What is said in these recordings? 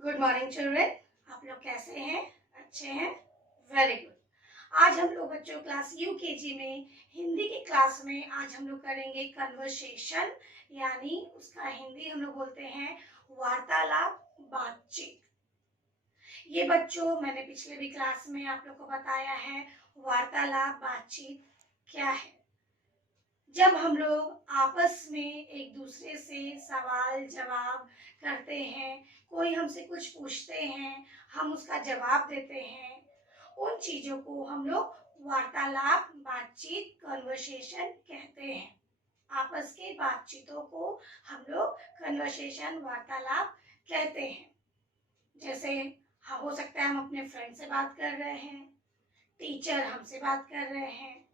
Good morning children. आप लोग कैसे हैं? अच्छे हैं? Very good. आज हम लोग बच्चों क्लास यूकेजी में हिंदी की क्लास में आज हम लोग करेंगे कन्वर्सेशन, यानी उसका हिंदी हम लोग बोलते हैं वार्तालाप, बातचीत। ये बच्चों मैंने पिछले भी क्लास में आप लोग को बताया है वार्तालाप बातचीत क्या है। जब हम लोग आपस में एक दूसरे से सवाल जवाब करते हैं, कोई हमसे कुछ पूछते हैं, हम उसका जवाब देते हैं, उन चीजों को हम लोग वार्तालाप बातचीत कन्वर्सेशन कहते हैं। आपस की बातचीतों को हम लोग कन्वर्सेशन वार्तालाप कहते हैं। जैसे हो सकता है हम अपने फ्रेंड से बात कर रहे हैं, टीचर हमसे बात कर रहे हैं,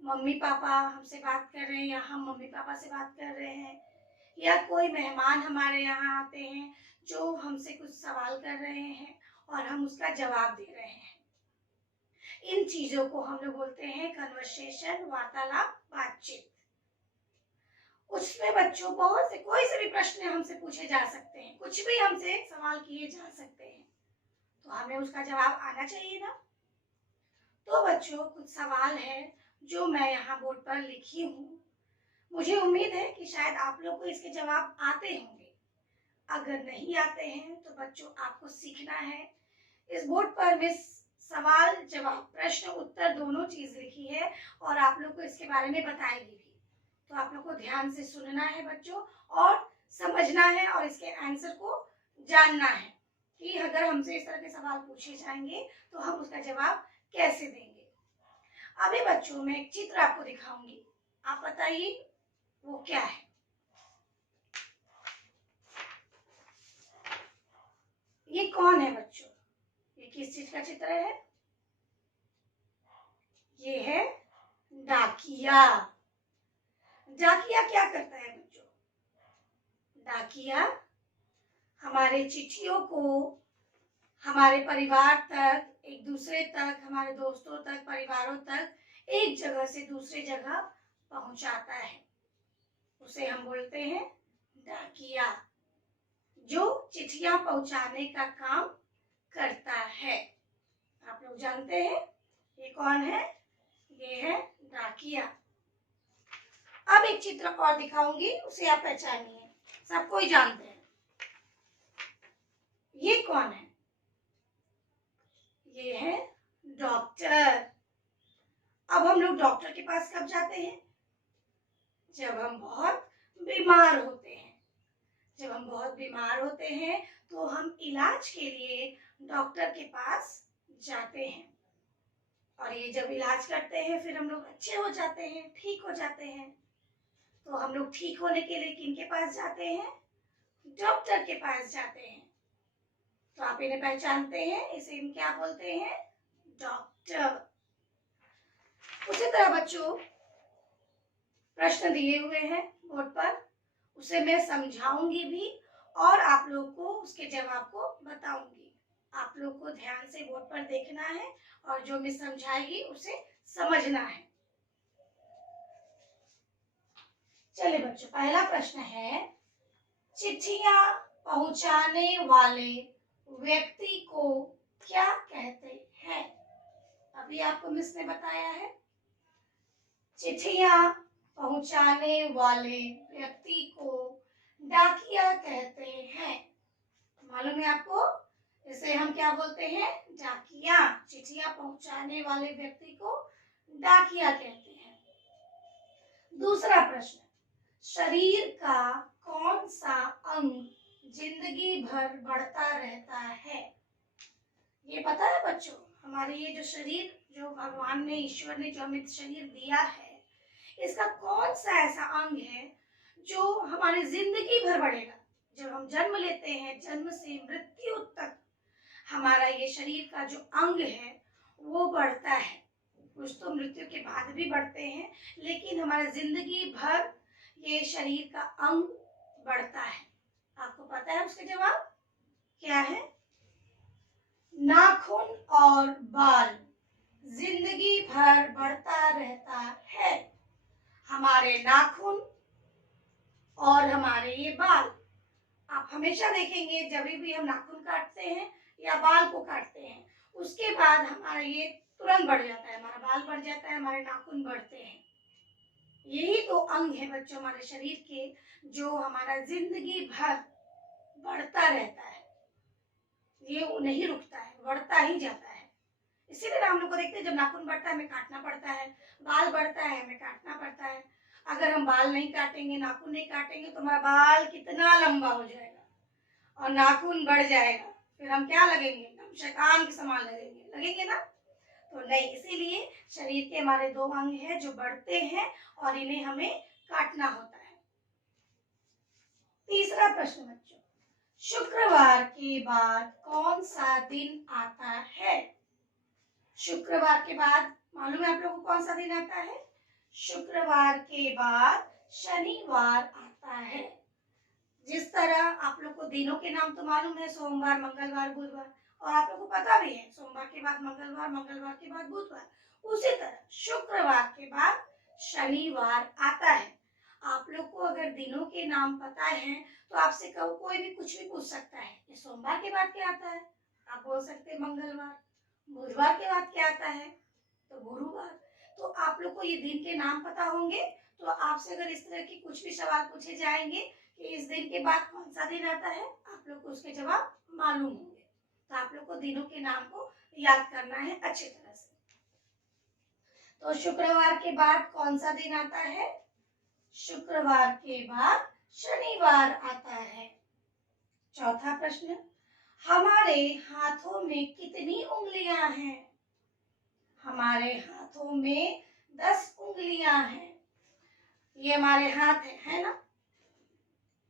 मम्मी पापा हमसे बात कर रहे हैं या हम मम्मी पापा से बात कर रहे हैं, या कोई मेहमान हमारे यहाँ आते हैं जो हमसे कुछ सवाल कर रहे हैं और हम उसका जवाब दे रहे हैं। इन चीजों को हम लोग बोलते हैं कन्वर्सेशन वार्तालाप बातचीत। उसमें बच्चों बहुत से कोई से भी प्रश्न हमसे पूछे जा सकते हैं, कुछ भी हमसे सवाल किए जा सकते हैं, तो हमें उसका जवाब आना चाहिए ना। तो बच्चों कुछ सवाल है जो मैं यहाँ बोर्ड पर लिखी हूँ। मुझे उम्मीद है कि शायद आप लोग को इसके जवाब आते होंगे। अगर नहीं आते हैं तो बच्चों आपको सीखना है। इस बोर्ड पर मैं सवाल जवाब प्रश्न उत्तर दोनों चीज लिखी है और आप लोग को इसके बारे में बताएगी भी। तो आप लोग को ध्यान से सुनना है बच्चों और समझना है और इसके आंसर को जानना है कि अगर हमसे इस तरह के सवाल पूछे जाएंगे तो हम उसका जवाब कैसे देंगे। अभी बच्चों मैं एक चित्र आपको दिखाऊंगी, आप बताइए वो क्या है। ये कौन है बच्चों? ये किस चीज का चित्र है? ये है डाकिया। डाकिया क्या करता है बच्चों? डाकिया हमारे चिट्ठियों को हमारे परिवार तक, एक दूसरे तक, हमारे दोस्तों तक, परिवारों तक एक जगह से दूसरी जगह पहुंचाता है। उसे हम बोलते हैं डाकिया, जो चिट्ठियां पहुंचाने का काम करता है। आप लोग जानते हैं ये कौन है? ये है डाकिया। अब एक चित्र और दिखाऊंगी, उसे आप पहचानिए, सबको ही जानते हैं। ये कौन है? ये है डॉक्टर। अब हम लोग डॉक्टर के पास कब जाते हैं? जब हम बहुत बीमार होते हैं। जब हम बहुत बीमार होते हैं तो हम इलाज के लिए डॉक्टर के पास जाते हैं और ये जब इलाज करते हैं फिर हम लोग अच्छे हो जाते हैं, ठीक हो जाते हैं। तो हम लोग ठीक होने के लिए किनके पास जाते हैं? डॉक्टर के पास जाते हैं। तो आप इन्हें पहचानते हैं, इसे हम क्या बोलते हैं? डॉक्टर। उसी तरह बच्चों प्रश्न दिए हुए हैं बोर्ड पर, उसे मैं समझाऊंगी भी और आप लोग को उसके जवाब को बताऊंगी। आप लोग को ध्यान से बोर्ड पर देखना है और जो मैं समझाएगी उसे समझना है। चलिए बच्चों, पहला प्रश्न है, चिट्ठियां पहुंचाने वाले व्यक्ति को क्या कहते हैं? अभी आपको मिस ने बताया है, चिट्ठियां पहुंचाने वाले व्यक्ति को डाकिया कहते हैं। मालूम है आपको? इसे हम क्या बोलते हैं? डाकिया। चिट्ठियां पहुंचाने वाले व्यक्ति को डाकिया कहते हैं। दूसरा प्रश्न, शरीर का कौन सा अंग जिंदगी भर बढ़ता रहता है? ये पता है बच्चों, हमारे ये जो शरीर, जो भगवान ने, ईश्वर ने जो हमें शरीर दिया है, इसका कौन सा ऐसा अंग है जो हमारी जिंदगी भर बढ़ेगा? जब हम जन्म लेते हैं, जन्म से मृत्यु तक हमारा ये शरीर का जो अंग है वो बढ़ता है। कुछ तो मृत्यु के बाद भी बढ़ते हैं, लेकिन हमारा जिंदगी भर ये शरीर का अंग बढ़ता है। आपको पता है उसका जवाब क्या है? नाखून और बाल जिंदगी भर बढ़ता रहता है। हमारे नाखून और हमारे ये बाल आप हमेशा देखेंगे जब भी हम नाखून काटते हैं या बाल को काटते हैं, उसके बाद हमारा ये तुरंत बढ़ जाता है, हमारा बाल बढ़ जाता है, हमारे नाखून बढ़ते हैं। यही तो अंग है बच्चों हमारे शरीर के, जो हमारा जिंदगी भर बढ़ता रहता है। ये नहीं रुकता है, बढ़ता ही जाता है। इसीलिए हम लोग को देखते हैं जब नाखून बढ़ता है हमें काटना पड़ता है, बाल बढ़ता है हमें काटना पड़ता है। अगर हम बाल नहीं काटेंगे, नाखून नहीं काटेंगे तो हमारा बाल कितना लंबा हो जाएगा और नाखून बढ़ जाएगा, फिर हम क्या लगेंगे, हम शैतान के समान लगेंगे ना। तो नहीं, इसीलिए शरीर के हमारे दो अंग हैं जो बढ़ते हैं और इन्हें हमें काटना होता है। तीसरा प्रश्न बच्चों, शुक्रवार के बाद कौन सा दिन आता है? शुक्रवार के बाद मालूम है आप लोगों को कौन सा दिन आता है? शुक्रवार के बाद शनिवार आता है। जिस तरह आप लोग को दिनों के नाम तो मालूम है, सोमवार, मंगलवार, बुधवार, और आप लोग को पता भी है सोमवार के बाद मंगलवार, मंगलवार के बाद बुधवार। उसी तरह शुक्रवार के बाद शनिवार आता है। आप लोग को अगर दिनों के नाम पता है तो आपसे कोई भी कुछ भी पूछ सकता है, ये सोमवार के बाद क्या आता है? आप बोल सकते हैं मंगलवार। बुधवार के बाद क्या आता है? तो गुरुवार। तो आप लोग को ये दिन के नाम पता होंगे, तो आपसे अगर इस तरह के कुछ भी सवाल पूछे जाएंगे कि इस दिन के बाद कौन सा दिन आता है, आप लोग को उसके जवाब मालूम होंगे। तो आप लोग को दिनों के नाम को याद करना है अच्छी तरह से। तो शुक्रवार के बाद कौन सा दिन आता है? शुक्रवार के बाद शनिवार आता है। चौथा प्रश्न, हमारे हाथों में कितनी उंगलियां हैं? हमारे हाथों में 10 उंगलियां हैं। ये हमारे हाथ है ना?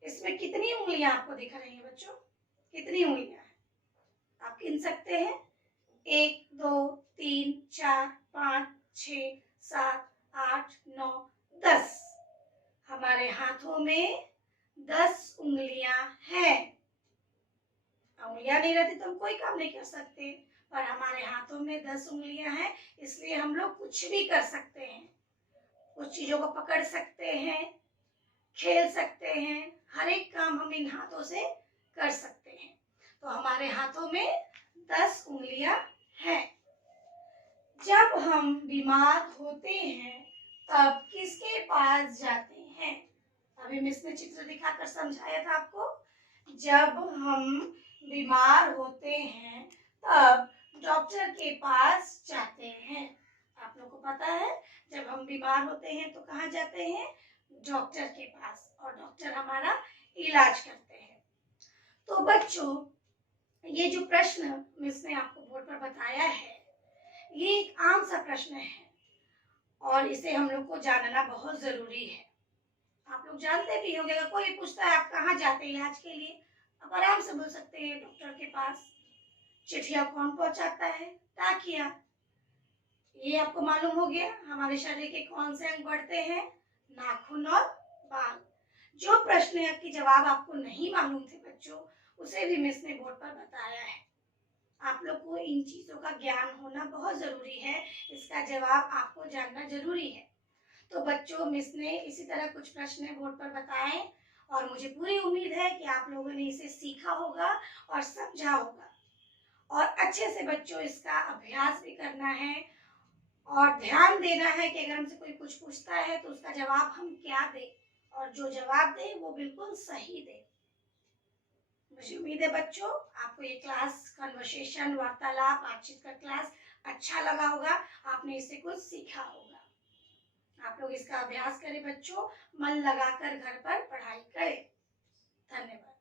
इसमें कितनी उंगलियां आपको दिख रही हैं बच्चों? कितनी उंगलियां हैं? आप गिन सकते हैं, 1 2 3 4 5 6 7 8 9 10। हमारे हाथों में 10 उंगलियां हैं। उंगलियां नहीं रहती तो हम कोई काम नहीं कर सकते, पर हमारे हाथों में 10 उंगलियां हैं, इसलिए हम लोग कुछ भी कर सकते हैं। कुछ चीजों को पकड़ सकते हैं, खेल सकते हैं, हर एक काम हम इन हाथों से कर सकते हैं। तो हमारे हाथों में 10 उंगलियां हैं। जब हम बीमार होते हैं तब किसके पास जाते हैं? अभी मिस ने चित्र दिखाकर समझाया था आपको। जब हम बीमार होते हैं तब डॉक्टर के पास जाते हैं। आप लोग को पता है जब हम बीमार होते हैं तो कहाँ जाते हैं? डॉक्टर के पास, और डॉक्टर हमारा इलाज करते हैं। तो बच्चों, ये जो प्रश्न मिस ने आपको बोर्ड पर बताया है, ये एक आम सा प्रश्न है और इसे हम लोग को जानना बहुत जरूरी है। आप लोग जानते भी होंगे, अगर कोई पूछता है आप कहाँ जाते हैं इलाज के लिए, आप आराम से बोल सकते हैं डॉक्टर के पास। चिट्ठिया कौन पहुंचाता है? डाकिया। ये आपको मालूम हो गया। हमारे शरीर के कौन से अंग बढ़ते हैं? नाखून और बाल। जो प्रश्न के जवाब आपको नहीं मालूम थे बच्चों, उसे भी मिस ने बोर्ड पर बताया है। आप लोग को इन चीजों का ज्ञान होना बहुत जरूरी है, इसका जवाब आपको जानना जरूरी है। तो बच्चों, मिस ने इसी तरह कुछ प्रश्न बोर्ड पर बताए और मुझे पूरी उम्मीद है कि आप लोगों ने इसे सीखा होगा और समझा होगा, और अच्छे से बच्चों इसका अभ्यास भी करना है और ध्यान देना है कि अगर हमसे कोई कुछ पूछता है तो उसका जवाब हम क्या दें, और जो जवाब दें वो बिल्कुल सही दें। मुझे उम्मीद है बच्चों आपको ये क्लास, कन्वर्सेशन, वार्तालाप, बातचीत का क्लास अच्छा लगा होगा, आपने इससे कुछ सीखा होगा। आप लोग इसका अभ्यास करें बच्चों, मन लगाकर घर पर पढ़ाई करें। धन्यवाद।